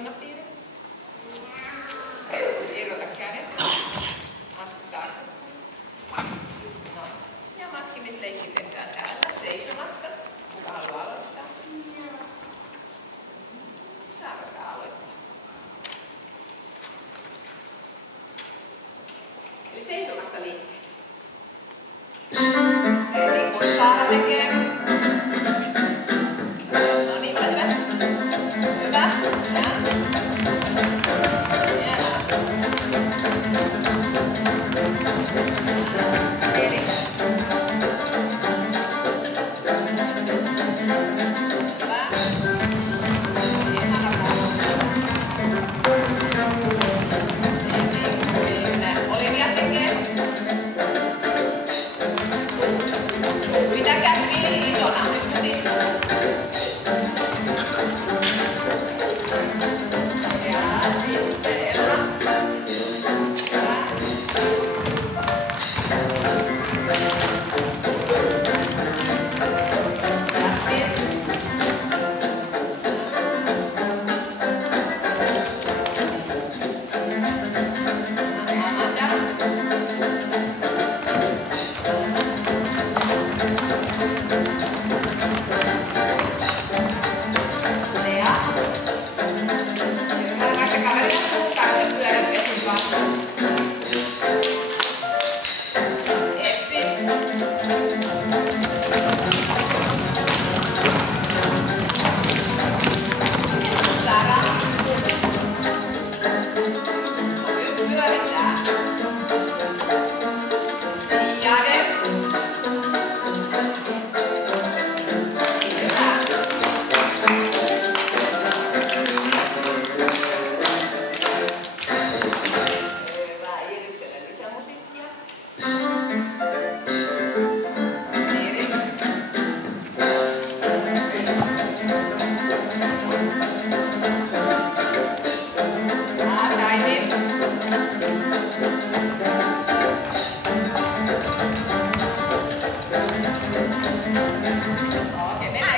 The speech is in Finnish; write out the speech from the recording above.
Liikuntapiiri. Irrota kädet. Astu taaksepäin. Noin. Ja maksimisleikki tehdään täällä seisomassa. Kuka haluaa aloittaa? Saara saa aloittaa. Eli seisomassa liikkeelle. Eli kun Saara tekee. No niin, hyvä. Hyvä. Eli. Olivia tekee. Pitäkää piiri isona nyt mutissä. Ja sitten Elna. Hyvä. Jasmin. Amanda. Lea. Hyvä, vaikka kaveria suuntaan, että pyörät pesin vaan. Essi. Sara. Nyt pyöritään. Jade. Hyvä. Hyvä. Irikselle lisämusiikkia. Iris. Taini. Okei, mennään